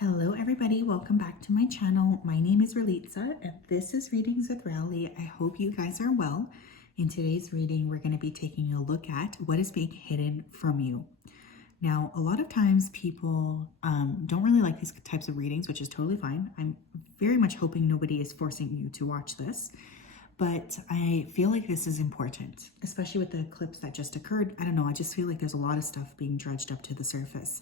Hello everybody, welcome back to my channel. My name is Relitza and this is Readings with Rally. I hope you guys are well. In today's reading, we're going to be taking a look at what is being hidden from you. Now, a lot of times people don't really like these types of readings, which is totally fine. I'm very much hoping nobody is forcing you to watch this, but I feel like this is important, especially with the eclipse that just occurred. I don't know, I just feel like there's a lot of stuff being dredged up to the surface.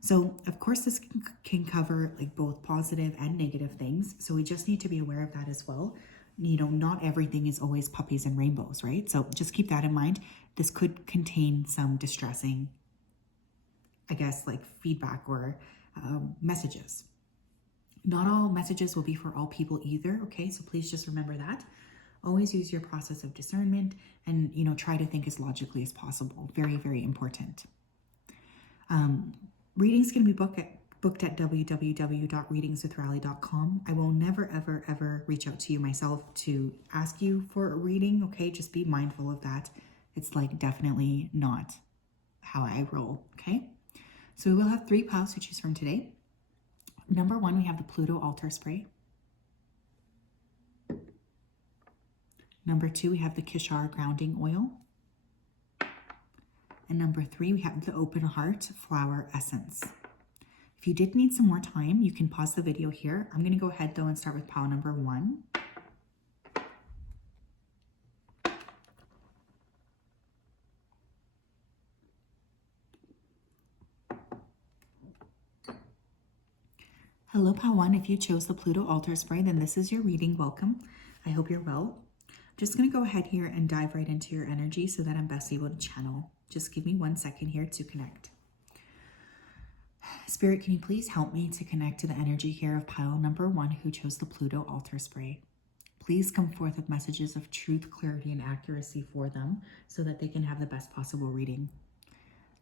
So of course this can cover like both positive and negative things. So we just need to be aware of that as well. You know, not everything is always puppies and rainbows, right? So just keep that in mind. This could contain some distressing, I guess, like feedback or messages. Not all messages will be for all people either, okay? So please just remember that. Always use your process of discernment and, you know, try to think as logically as possible. Very, very important. Readings can be booked at www.readingswithrally.com. I will never, ever, ever reach out to you myself to ask you for a reading, okay? Just be mindful of that. It's like definitely not how I roll, okay? So we will have 3 piles to choose from today. Number 1, we have the Pluto Altar Spray. Number 2, we have the Kishar Grounding Oil. And number 3, we have the Open Heart Flower Essence. If you did need some more time, you can pause the video here. I'm going to go ahead though and start with pile number 1. Hello, pile 1. If you chose the Pluto Altar Spray, then this is your reading. Welcome. I hope you're well. I'm just going to go ahead here and dive right into your energy so that I'm best able to channel. Just give me 1 second here to connect. Spirit, can you please help me to connect to the energy here of pile number 1 who chose the Pluto Altar Spray? Please come forth with messages of truth, clarity, and accuracy for them so that they can have the best possible reading.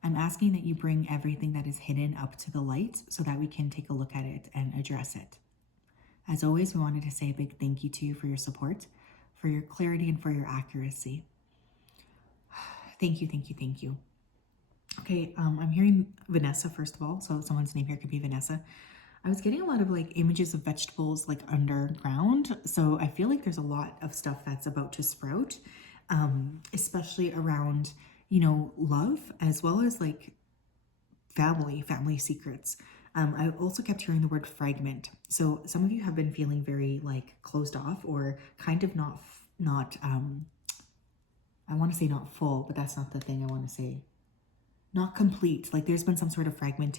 I'm asking that you bring everything that is hidden up to the light so that we can take a look at it and address it. As always, we wanted to say a big thank you to you for your support, for your clarity, and for your accuracy. Thank you, thank you, thank you. Okay, I'm hearing Vanessa first of all, so someone's name here could be Vanessa. I was getting a lot of like images of vegetables like underground, so I feel like there's a lot of stuff that's about to sprout, especially around, you know, love as well as like family secrets. I also kept hearing the word fragment. So some of you have been feeling very like closed off or kind of not I want to say not full, but that's not the thing I want to say. Not complete. Like there's been some sort of fragment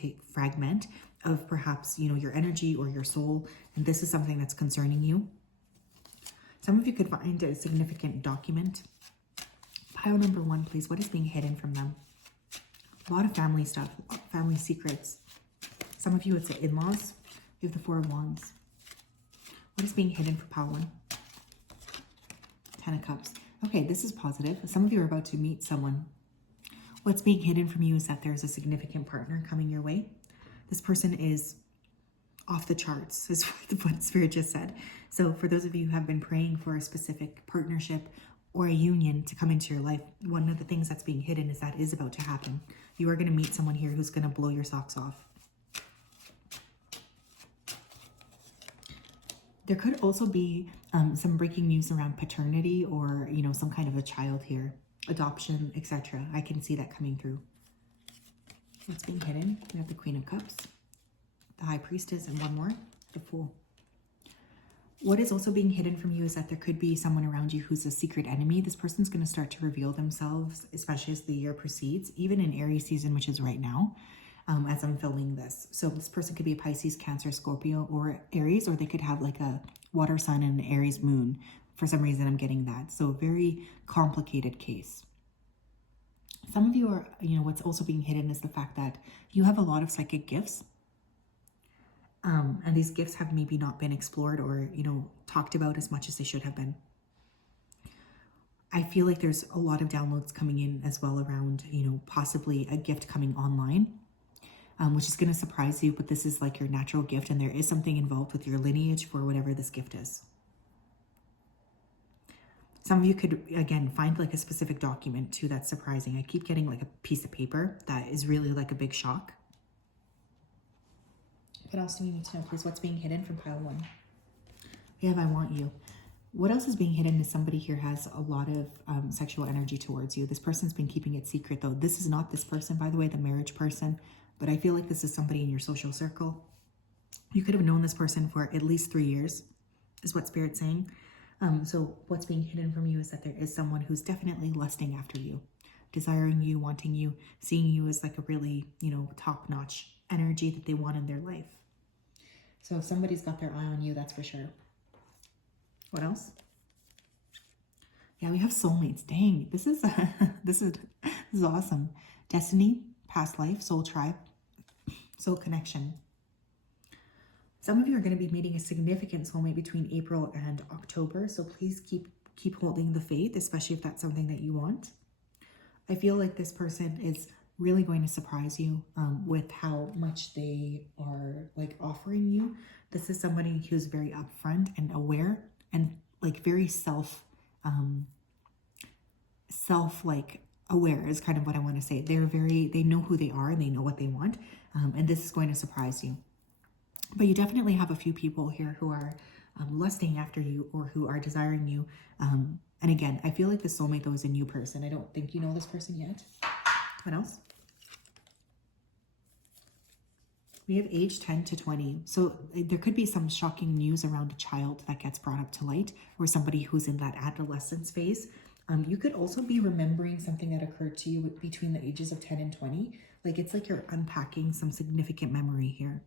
of perhaps, you know, your energy or your soul. And this is something that's concerning you. Some of you could find a significant document. Pile number 1, please. What is being hidden from them? A lot of family stuff, family secrets. Some of you would say in-laws. You have the 4 of Wands. What is being hidden for pile 1? 10 of Cups. Okay, this is positive. Some of you are about to meet someone. What's being hidden from you is that there's a significant partner coming your way. This person is off the charts, is what Spirit just said. So for those of you who have been praying for a specific partnership or a union to come into your life, one of the things that's being hidden is that is about to happen. You are going to meet someone here who's going to blow your socks off. There could also be some breaking news around paternity or, you know, some kind of a child here, adoption, etc. I can see that coming through. What's being hidden? We have the Queen of Cups, the High Priestess, and one more, the Fool. What is also being hidden from you is that there could be someone around you who's a secret enemy. This person's going to start to reveal themselves, especially as the year proceeds, even in Aries season, which is right now. As I'm filming this. So this person could be a Pisces, Cancer, Scorpio, or Aries, or they could have like a water sun and an Aries moon. For some reason, I'm getting that. So a very complicated case. Some of you are, you know, what's also being hidden is the fact that you have a lot of psychic gifts. And these gifts have maybe not been explored or, you know, talked about as much as they should have been. I feel like there's a lot of downloads coming in as well around, you know, possibly a gift coming online. Which is going to surprise you, but this is like your natural gift and there is something involved with your lineage for whatever this gift is. Some of you could, again, find like a specific document too that's surprising. I keep getting like a piece of paper that is really like a big shock. What else do we need to know, please? What's being hidden from pile one? We have I want you. What else is being hidden is somebody here has a lot of sexual energy towards you. This person's been keeping it secret though. This is not this person, by the way, the marriage person, but I feel like this is somebody in your social circle. You could have known this person for at least 3 years, is what Spirit's saying. So what's being hidden from you is that there is someone who's definitely lusting after you, desiring you, wanting you, seeing you as like a really, top-notch energy that they want in their life. So if somebody's got their eye on you, that's for sure. What else? Yeah, we have soulmates. Dang, this is this is awesome. Destiny, past life, soul tribe, soul connection. Some of you are going to be meeting a significant soulmate between April and October, so please keep holding the faith, especially if that's something that you want. I feel like this person is really going to surprise you with how much they are like offering you. This is somebody who's very upfront and aware and like very self like aware is kind of what I want to say. They know who they are and they know what they want. And this is going to surprise you. But you definitely have a few people here who are lusting after you or who are desiring you. And again, I feel like the soulmate though is a new person. I don't think you know this person yet. What else? We have age 10 to 20. So there could be some shocking news around a child that gets brought up to light or somebody who's in that adolescence phase. You could also be remembering something that occurred to you between the ages of 10 and 20. Like it's like you're unpacking some significant memory here.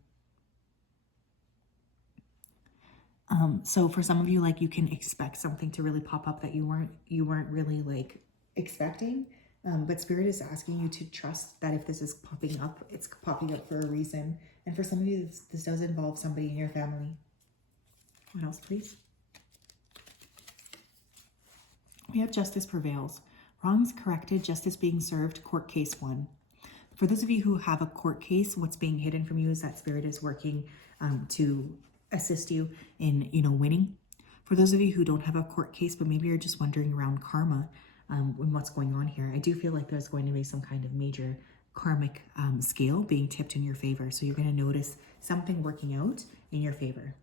So for some of you, like you can expect something to really pop up that you weren't really like expecting. But Spirit is asking you to trust that if this is popping up, it's popping up for a reason. And for some of you, this does involve somebody in your family. What else, please? We have justice prevails. Wrongs corrected, justice being served, court case won. For those of you who have a court case, what's being hidden from you is that Spirit is working to assist you in, winning. For those of you who don't have a court case, but maybe you're just wondering around karma, and what's going on here, I do feel like there's going to be some kind of major karmic scale being tipped in your favor. So you're going to notice something working out in your favor.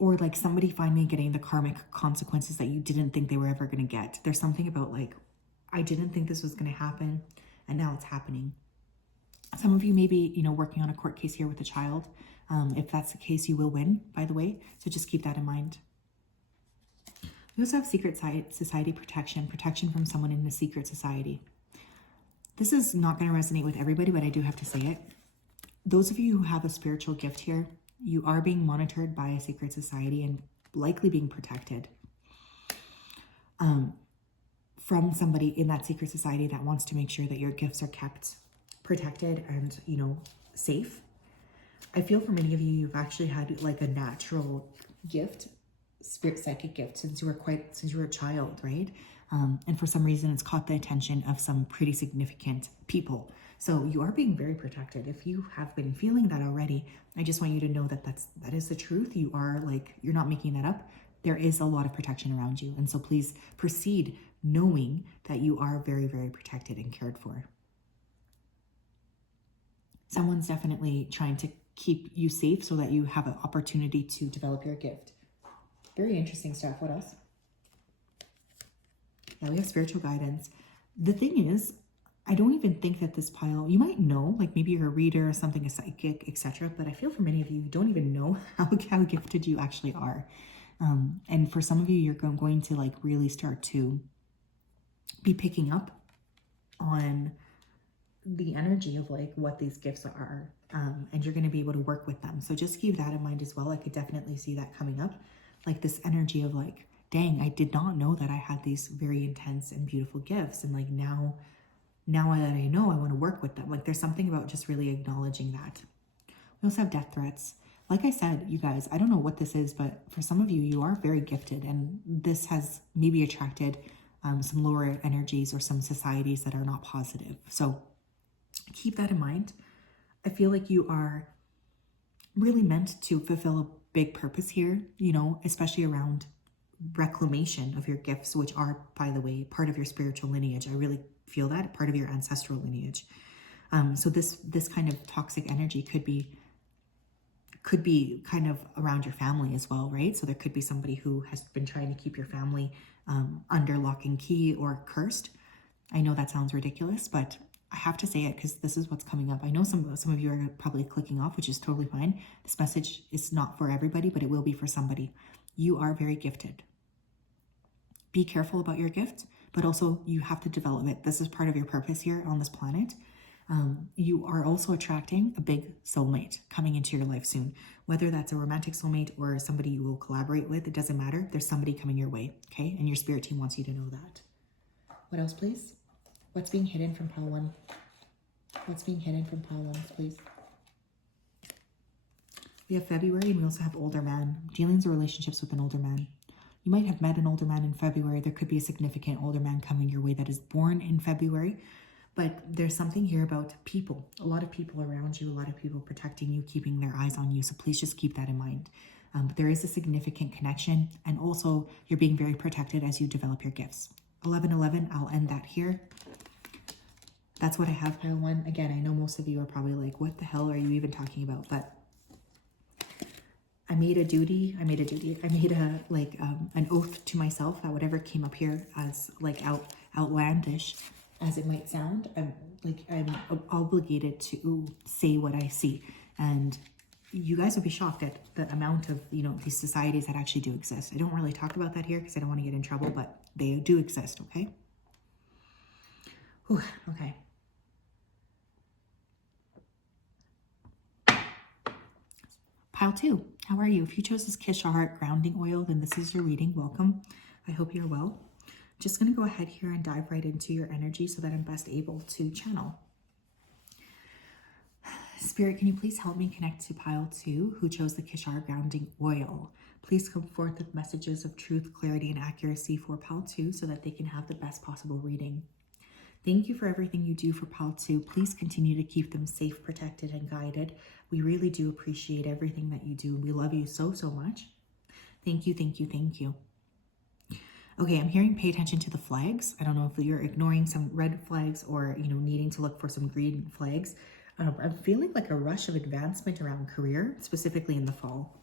Or like somebody finally getting the karmic consequences that you didn't think they were ever going to get. There's something about like, I didn't think this was going to happen, and now it's happening. Some of you may be, working on a court case here with a child. If that's the case, you will win, by the way. So just keep that in mind. We also have secret society protection from someone in the secret society. This is not going to resonate with everybody, but I do have to say it. Those of you who have a spiritual gift here, you are being monitored by a secret society and likely being protected from somebody in that secret society that wants to make sure that your gifts are kept protected and, safe. I feel for many of you, you've actually had like a natural gift, spirit psychic gift since you were a child, right? And for some reason it's caught the attention of some pretty significant people. So you are being very protected. If you have been feeling that already, I just want you to know that that is the truth. You're not making that up. There is a lot of protection around you. And so please proceed knowing that you are very, very protected and cared for. Someone's definitely trying to keep you safe so that you have an opportunity to develop your gift. Very interesting stuff. What else? Yeah, we have spiritual guidance. The thing is, I don't even think that this pile, you might know, like maybe you're a reader or something, a psychic, etc. But I feel for many of you, you don't even know how gifted you actually are. And for some of you, you're going to like really start to be picking up on the energy of like what these gifts are. And you're going to be able to work with them. So just keep that in mind as well. I could definitely see that coming up. Like this energy of like, dang, I did not know that I had these very intense and beautiful gifts. And like now that I know, I want to work with them. Like there's something about just really acknowledging that. We also have death threats. Like I said, you guys, I don't know what this is, but for some of you, you are very gifted. And this has maybe attracted some lower energies or some societies that are not positive. So keep that in mind. I feel like you are really meant to fulfill a big purpose here, especially around reclamation of your gifts, which are, by the way, part of your spiritual lineage. I really feel that, part of your ancestral lineage. So this kind of toxic energy could be kind of around your family as well, right? So there could be somebody who has been trying to keep your family under lock and key or cursed. I know that sounds ridiculous, but I have to say it because this is what's coming up. I know some of you are probably clicking off, which is totally fine. This message is not for everybody, but it will be for somebody. You are very gifted. Be careful about your gift, but also you have to develop it. This is part of your purpose here on this planet. You are also attracting a big soulmate coming into your life soon. Whether that's a romantic soulmate or somebody you will collaborate with, it doesn't matter. There's somebody coming your way, okay? And your spirit team wants you to know that. What else, please? What's being hidden from pile 1? What's being hidden from pile 1, please? We have February, and we also have older man. Dealings or relationships with an older man. You might have met an older man in February. There could be a significant older man coming your way that is born in February. But there's something here about people. A lot of people around you, a lot of people protecting you, keeping their eyes on you. So please just keep that in mind. But there is a significant connection. And also, you're being very protected as you develop your gifts. 1111, I'll end that here. That's what I have, pile 1. Again, I know most of you are probably like, what the hell are you even talking about? But I made a an oath to myself that whatever came up here as like outlandish as it might sound, I'm obligated to say what I see. And you guys would be shocked at the amount of, these societies that actually do exist. I don't really talk about that here because I don't want to get in trouble, but they do exist, okay? Whew, okay. Pile 2, how are you? If you chose this Kiss Your Heart grounding oil, then this is your reading. Welcome. I hope you're well. Just going to go ahead here and dive right into your energy so that I'm best able to channel. Spirit, can you please help me connect to pile 2 who chose the Kiss Your Heart grounding oil? Please come forth with messages of truth, clarity, and accuracy for pile 2 so that they can have the best possible reading. Thank you for everything you do for pile 2. Please continue to keep them safe, protected, and guided. We really do appreciate everything that you do. We love you so, so much. Thank you, thank you, thank you. Okay, I'm hearing pay attention to the flags. I don't know if you're ignoring some red flags or, needing to look for some green flags. I'm feeling like a rush of advancement around career, specifically in the fall.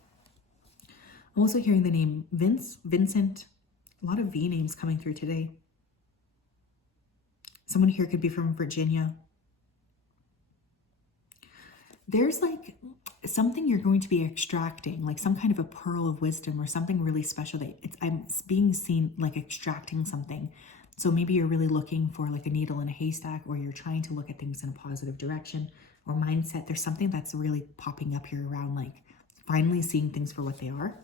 I'm also hearing the name Vincent. A lot of V names coming through today. Someone here could be from Virginia. There's like something you're going to be extracting, like some kind of a pearl of wisdom or something really special that I'm being seen like extracting something. So maybe you're really looking for like a needle in a haystack, or you're trying to look at things in a positive direction or mindset. There's something that's really popping up here around like finally seeing things for what they are.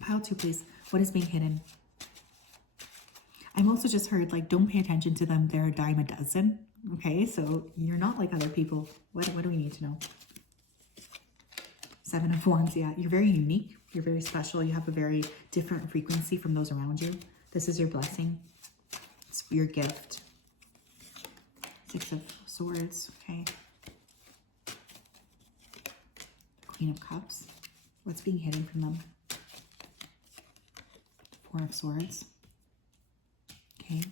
Pile 2, please. What is being hidden? I'm also just heard like, don't pay attention to them. They're a dime a dozen. Okay, so you're not like other people. What do we need to know? 7 of Wands, yeah. You're very unique. You're very special. You have a very different frequency from those around you. This is your blessing. It's your gift. 6 of Swords, okay. Queen of Cups. What's being hidden from them? 4 of Swords. Okay.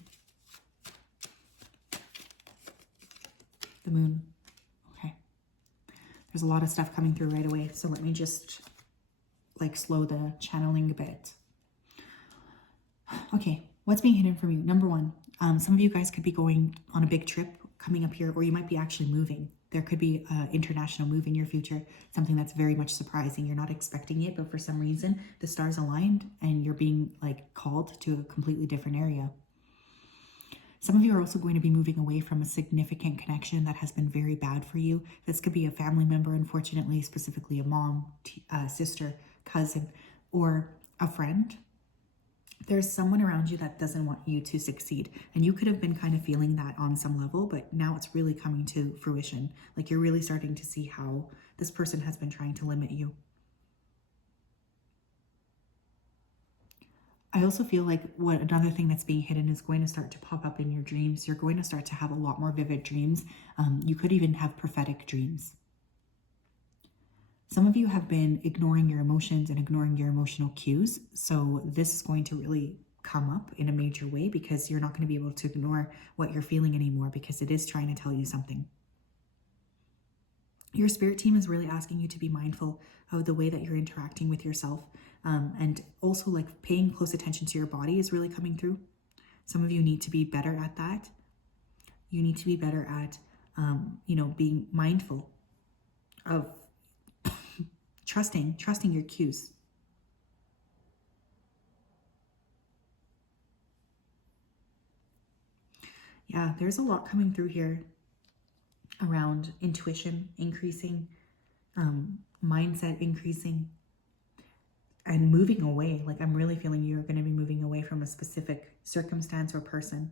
The Moon. Okay. There's a lot of stuff coming through right away. So let me just like slow the channeling a bit. Okay. What's being hidden from you? Number 1, some of you guys could be going on a big trip coming up here, or you might be actually moving. There could be international move in your future, something that's very much surprising. You're not expecting it, but for some reason, the stars aligned and you're being like called to a completely different area. Some of you are also going to be moving away from a significant connection that has been very bad for you. This could be a family member, unfortunately, specifically a mom, sister, cousin, or a friend. There's someone around you that doesn't want you to succeed. And you could have been kind of feeling that on some level, but now it's really coming to fruition. Like you're really starting to see how this person has been trying to limit you. I also feel like another thing that's being hidden is going to start to pop up in your dreams. You're going to start to have a lot more vivid dreams. You could even have prophetic dreams. Some of you have been ignoring your emotions and ignoring your emotional cues. So this is going to really come up in a major way, because you're not going to be able to ignore what you're feeling anymore, because it is trying to tell you something. Your spirit team is really asking you to be mindful of the way that you're interacting with yourself. And also like paying close attention to your body is really coming through. Some of you need to be better at that. You need to be better at, being mindful of trusting your cues. Yeah, there's a lot coming through here around intuition increasing, mindset increasing, and moving away. Like I'm really feeling you're going to be moving away from a specific circumstance or person.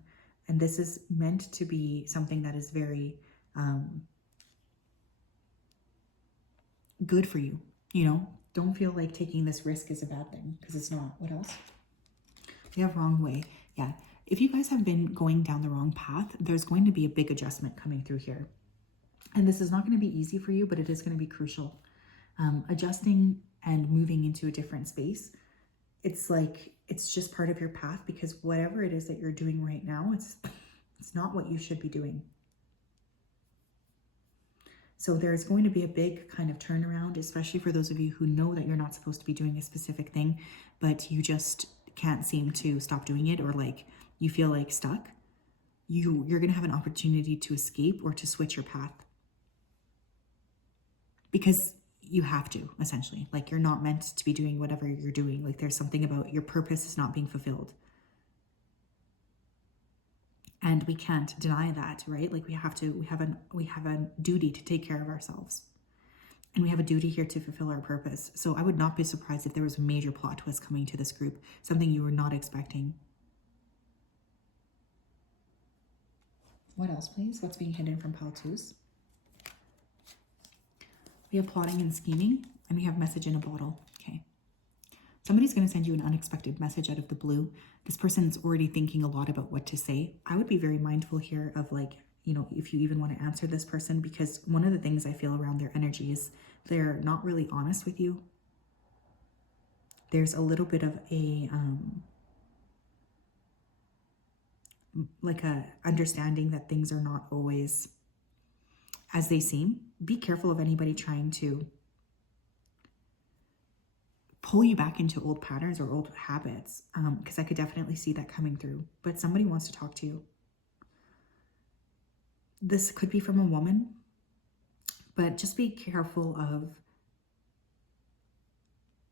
And this is meant to be something that is very good for you. Don't feel like taking this risk is a bad thing, because it's not. What else? We have wrong way. Yeah. If you guys have been going down the wrong path, there's going to be a big adjustment coming through here. And this is not going to be easy for you, but it is going to be crucial. Adjusting and moving into a different space. It's like, it's just part of your path, because whatever it is that you're doing right now, it's not what you should be doing. So there's going to be a big kind of turnaround, especially for those of you who know that you're not supposed to be doing a specific thing, but you just can't seem to stop doing it, or like you feel like stuck. You're going to have an opportunity to escape or to switch your path, because you have to, essentially. Like you're not meant to be doing whatever you're doing. Like there's something about your purpose is not being fulfilled. And we can't deny that, right? Like we have a duty to take care of ourselves. And we have a duty here to fulfill our purpose. So I would not be surprised if there was a major plot twist coming to this group, something you were not expecting. What else, please? What's being hidden from pile twos? We have plotting and scheming, and we have message in a bottle. Okay. Somebody's going to send you an unexpected message out of the blue. This person's already thinking a lot about what to say. I would be very mindful here of like, if you even want to answer this person, because one of the things I feel around their energy is they're not really honest with you. There's a little bit of a, like a understanding that things are not always as they seem. Be careful of anybody trying to pull you back into old patterns or old habits, because I could definitely see that coming through. But somebody wants to talk to you. This could be from a woman, but just be careful of,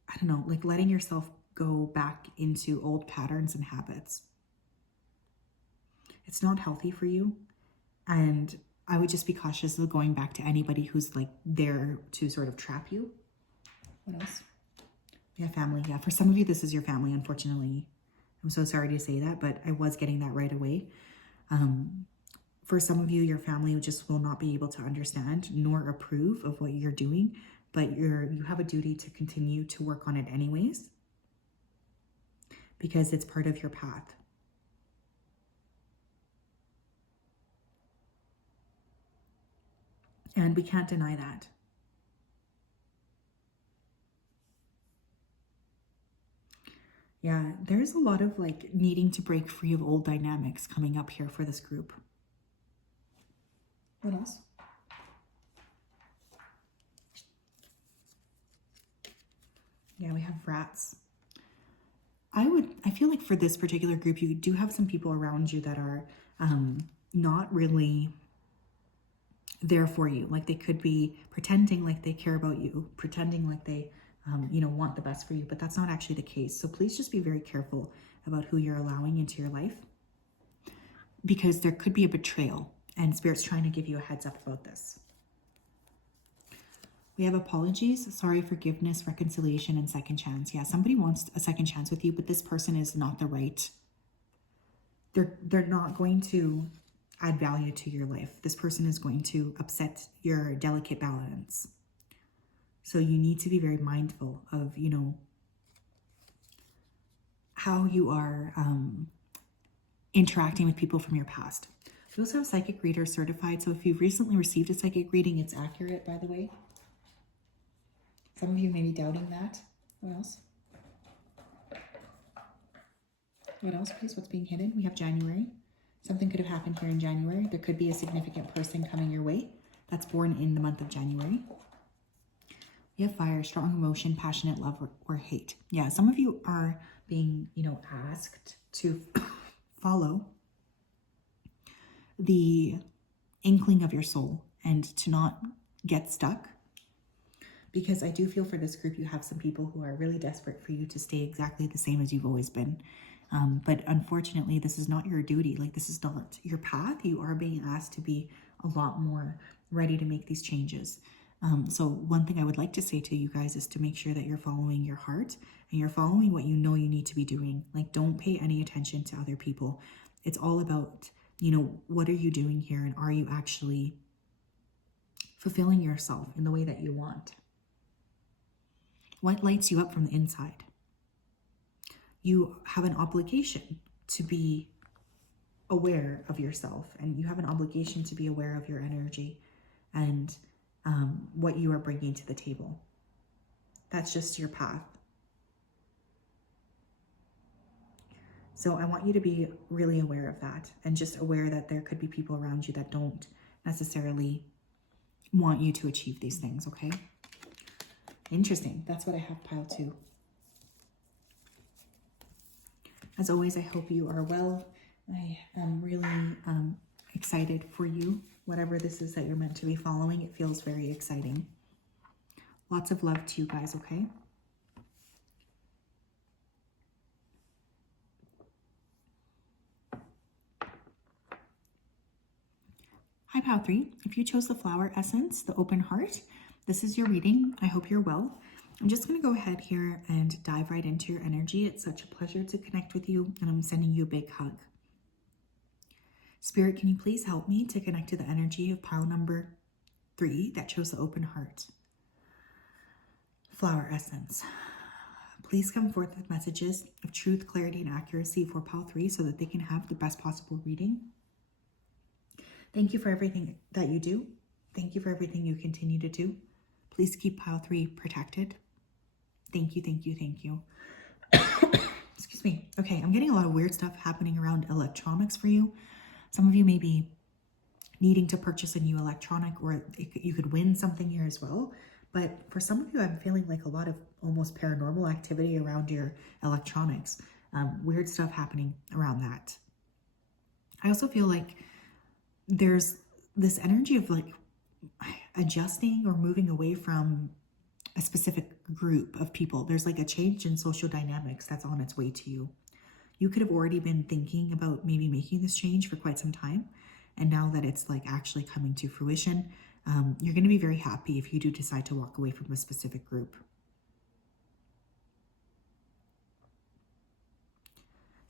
I don't know, like letting yourself go back into old patterns and habits. It's not healthy for you. And I would just be cautious of going back to anybody who's like there to sort of trap you. What else? We have family. Yeah, for some of you, this is your family, unfortunately. I'm so sorry to say that, but I was getting that right away. For some of you, your family just will not be able to understand nor approve of what you're doing, but you have a duty to continue to work on it anyways, because it's part of your path. And we can't deny that. Yeah, there's a lot of like needing to break free of old dynamics coming up here for this group. What else? Yeah, we have rats. I feel like for this particular group, you do have some people around you that are not really there for you. Like they could be pretending like they care about you, pretending like they want the best for you, but that's not actually the case. So please just be very careful about who you're allowing into your life, because there could be a betrayal, and Spirit's trying to give you a heads up about this. We have apologies, sorry, forgiveness, reconciliation, and second chance. Yeah, somebody wants a second chance with you, but this person is not the right. They're not going to add value to your life. This person is going to upset your delicate balance. So you need to be very mindful of, how you are interacting with people from your past. We also have psychic reader certified. So if you've recently received a psychic reading, it's accurate, by the way. Some of you may be doubting that. What else? What else, please? What's being hidden? We have January. Something could have happened here in January. There could be a significant person coming your way that's born in the month of January. We have fire, strong emotion, passionate love, or hate. Yeah, some of you are being, asked to follow the inkling of your soul and to not get stuck. Because I do feel for this group, you have some people who are really desperate for you to stay exactly the same as you've always been. But unfortunately, this is not your duty. Like, this is not your path. You are being asked to be a lot more ready to make these changes. So one thing I would like to say to you guys is to make sure that you're following your heart and you're following what you know you need to be doing. Like, don't pay any attention to other people. It's all about, what are you doing here? And are you actually fulfilling yourself in the way that you want? What lights you up from the inside? You have an obligation to be aware of yourself, and you have an obligation to be aware of your energy and what you are bringing to the table. That's just your path. So I want you to be really aware of that, and just aware that there could be people around you that don't necessarily want you to achieve these things, okay? Interesting. That's what I have piled too. As always, I hope you are well. I am really excited for you. Whatever this is that you're meant to be following, it feels very exciting. Lots of love to you guys, okay? Hi, Pile 3. If you chose the flower essence, the open heart, this is your reading. I hope you're well. I'm just going to go ahead here and dive right into your energy. It's such a pleasure to connect with you, and I'm sending you a big hug. Spirit, can you please help me to connect to the energy of pile number 3 that chose the open heart? Flower essence. Please come forth with messages of truth, clarity, and accuracy for pile 3 so that they can have the best possible reading. Thank you for everything that you do. Thank you for everything you continue to do. Please keep pile 3 protected. Thank you, thank you, thank you. Excuse me. Okay, I'm getting a lot of weird stuff happening around electronics for you. Some of you may be needing to purchase a new electronic, or you could win something here as well. But for some of you, I'm feeling like a lot of almost paranormal activity around your electronics. Weird stuff happening around that. I also feel like there's this energy of like adjusting or moving away from a specific group of people. There's like a change in social dynamics that's on its way to you. You could have already been thinking about maybe making this change for quite some time. And now that it's like actually coming to fruition, you're going to be very happy if you do decide to walk away from a specific group.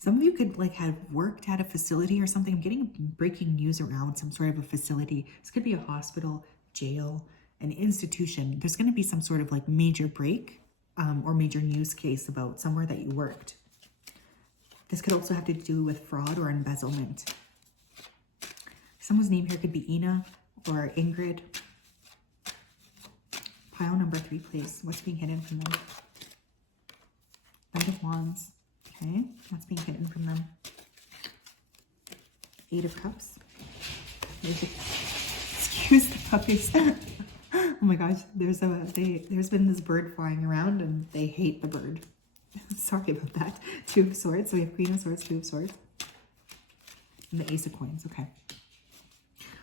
Some of you could like have worked at a facility or something. I'm getting breaking news around some sort of a facility. This could be a hospital, jail, an institution. There's going to be some sort of like major break or major news case about somewhere that you worked. This could also have to do with fraud or embezzlement. Someone's name here could be Ina or Ingrid. Pile number 3, please. What's being hidden from them? Knight of Wands. Okay, what's being hidden from them? 8 of Cups. Excuse the puppies. Oh my gosh, there's been this bird flying around and they hate the bird. Sorry about that. 2 of Swords. So we have Queen of Swords, 2 of Swords. And the Ace of Coins. Okay.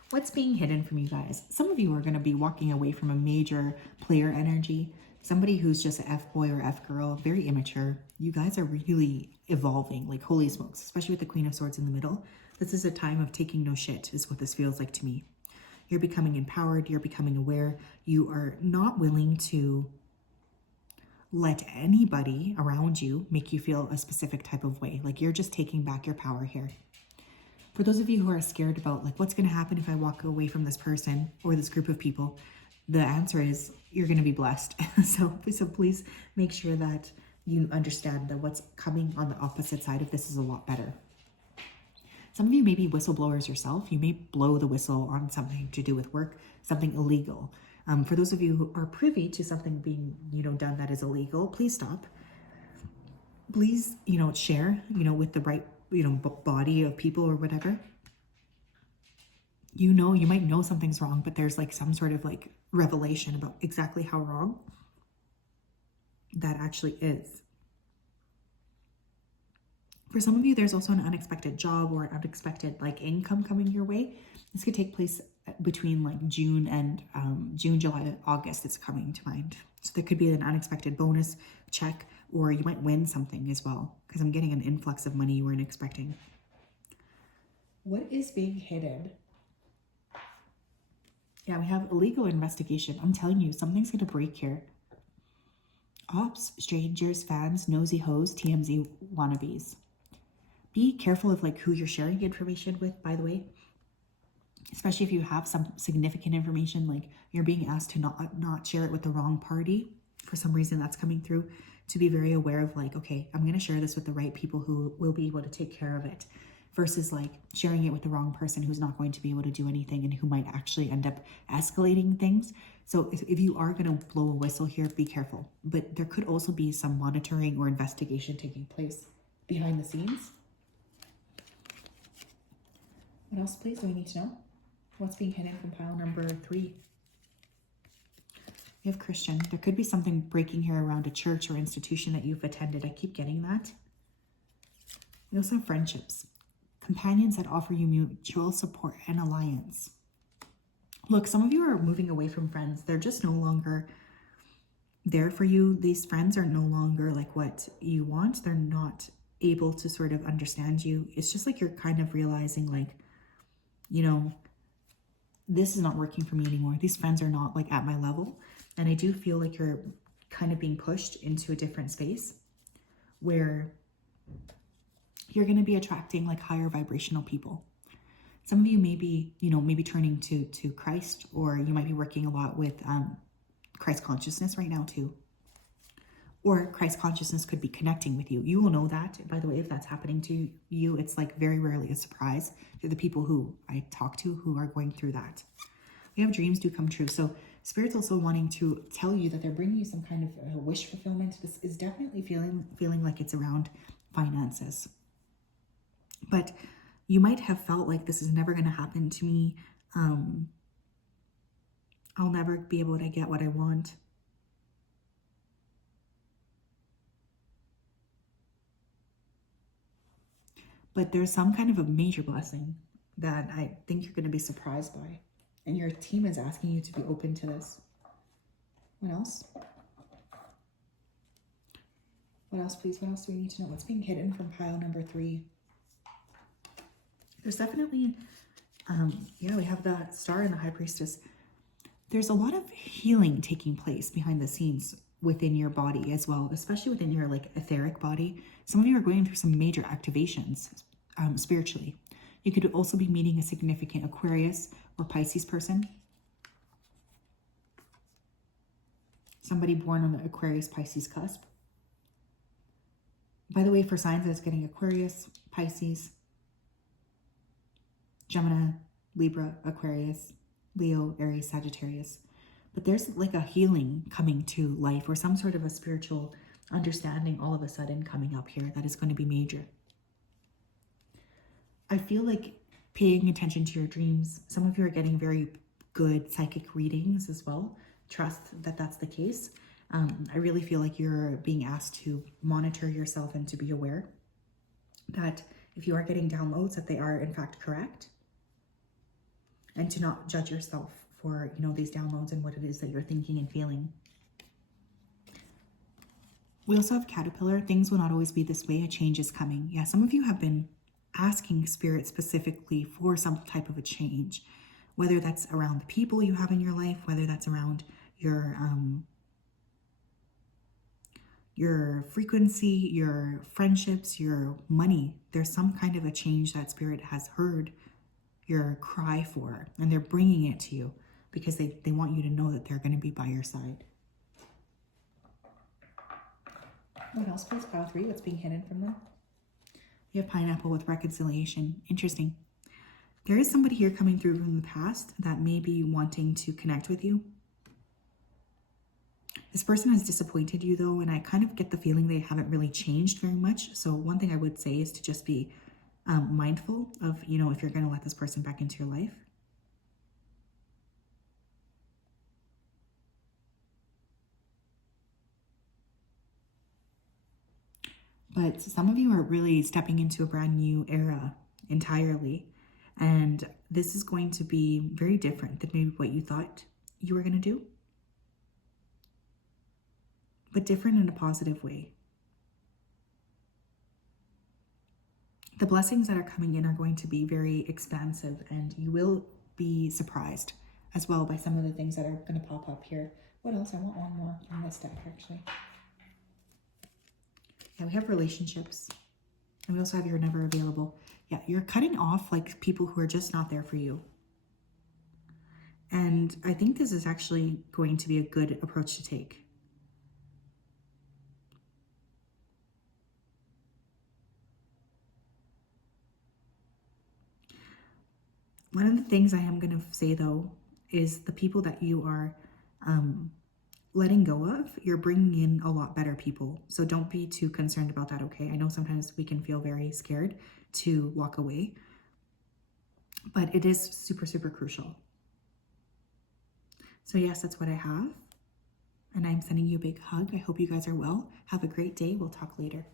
What's being hidden from you guys? Some of you are going to be walking away from a major player energy. Somebody who's just an F-boy or F-girl, very immature. You guys are really evolving, like holy smokes, especially with the Queen of Swords in the middle. This is a time of taking no shit, is what this feels like to me. You're becoming empowered. You're becoming aware. You are not willing to let anybody around you make you feel a specific type of way. Like you're just taking back your power here. For those of you who are scared about like what's going to happen if I walk away from this person or this group of people, the answer is you're going to be blessed. So please make sure that you understand that what's coming on the opposite side of this is a lot better. Some of you may be whistleblowers yourself. You may blow the whistle on something to do with work, something illegal. For those of you who are privy to something being, done that is illegal, please stop. Please, share, with the right, body of people or whatever. You might know something's wrong, but there's like some sort of like revelation about exactly how wrong that actually is. For some of you, there's also an unexpected job or an unexpected like income coming your way. This could take place between like June and June, July, August. It's coming to mind. So there could be an unexpected bonus check, or you might win something as well, because I'm getting an influx of money you weren't expecting. What is being hidden? Yeah, we have illegal investigation. I'm telling you, something's going to break here. Ops, strangers, fans, nosy hoes, TMZ wannabes. Be careful of like who you're sharing information with, by the way. Especially if you have some significant information, like you're being asked to not share it with the wrong party. For some reason that's coming through, to be very aware of like, okay, I'm going to share this with the right people who will be able to take care of it, versus like sharing it with the wrong person who's not going to be able to do anything and who might actually end up escalating things. So if you are going to blow a whistle here, be careful. But there could also be some monitoring or investigation taking place behind the scenes. What else, please, do we need to know? What's being hidden from pile number 3? We have Christian. There could be something breaking here around a church or institution that you've attended. I keep getting that. We also have friendships. Companions that offer you mutual support and alliance. Look, some of you are moving away from friends. They're just no longer there for you. These friends are no longer like what you want. They're not able to sort of understand you. It's just like you're kind of realizing like, this is not working for me anymore. These friends are not like at my level. And I do feel like you're kind of being pushed into a different space where you're going to be attracting like higher vibrational people. Some of you may be, maybe turning to Christ, or you might be working a lot with Christ consciousness right now too. Or Christ consciousness could be connecting with you. You will know that, by the way, if that's happening to you. It's like very rarely a surprise to the people who I talk to who are going through that. We have dreams do come true. So Spirit's also wanting to tell you that they're bringing you some kind of wish fulfillment. This is definitely feeling like it's around finances. But you might have felt like this is never going to happen to me. I'll never be able to get what I want. But there's some kind of a major blessing that I think you're going to be surprised by. And your team is asking you to be open to this. What else? What else, please? What else do we need to know? What's being hidden from pile number 3? There's definitely, we have the Star and the High Priestess. There's a lot of healing taking place behind the scenes within your body as well, especially within your like etheric body. Some of you are going through some major activations spiritually. You could also be meeting a significant Aquarius or Pisces person. Somebody born on the Aquarius-Pisces cusp. By the way, for signs that's getting Aquarius, Pisces, Gemini, Libra, Aquarius, Leo, Aries, Sagittarius. But there's like a healing coming to life, or some sort of a spiritual understanding all of a sudden coming up here that is going to be major. I feel like paying attention to your dreams. Some of you are getting very good psychic readings as well. Trust that that's the case. I really feel like you're being asked to monitor yourself and to be aware that if you are getting downloads, that they are in fact correct, and to not judge yourself for, these downloads and what it is that you're thinking and feeling. We also have Caterpillar. Things will not always be this way. A change is coming. Yeah, some of you have been asking Spirit specifically for some type of a change, whether that's around the people you have in your life, whether that's around your frequency, your friendships, your money. There's some kind of a change that Spirit has heard your cry for, and they're bringing it to you because they want you to know that they're going to be by your side. What else, please? Pile 3, what's being hidden from them? You have Pineapple with reconciliation. Interesting. There is somebody here coming through from the past that may be wanting to connect with you. This person has disappointed you though, and I kind of get the feeling they haven't really changed very much. So one thing I would say is to just be mindful of, you know, if you're going to let this person back into your life. But some of you are really stepping into a brand new era entirely. And this is going to be very different than maybe what you thought you were going to do, but different in a positive way. The blessings that are coming in are going to be very expansive, and you will be surprised as well by some of the things that are going to pop up here. What else? I want one more on this deck, actually. Yeah, we have relationships, and we also have you're never available. Yeah, you're cutting off like people who are just not there for you. And I think this is actually going to be a good approach to take. One of the things I am going to say though is the people that you are letting go of, you're bringing in a lot better people. So don't be too concerned about that, okay? I know sometimes we can feel very scared to walk away, but it is super, super crucial. So yes, that's what I have. And I'm sending you a big hug. I hope you guys are well. Have a great day. We'll talk later.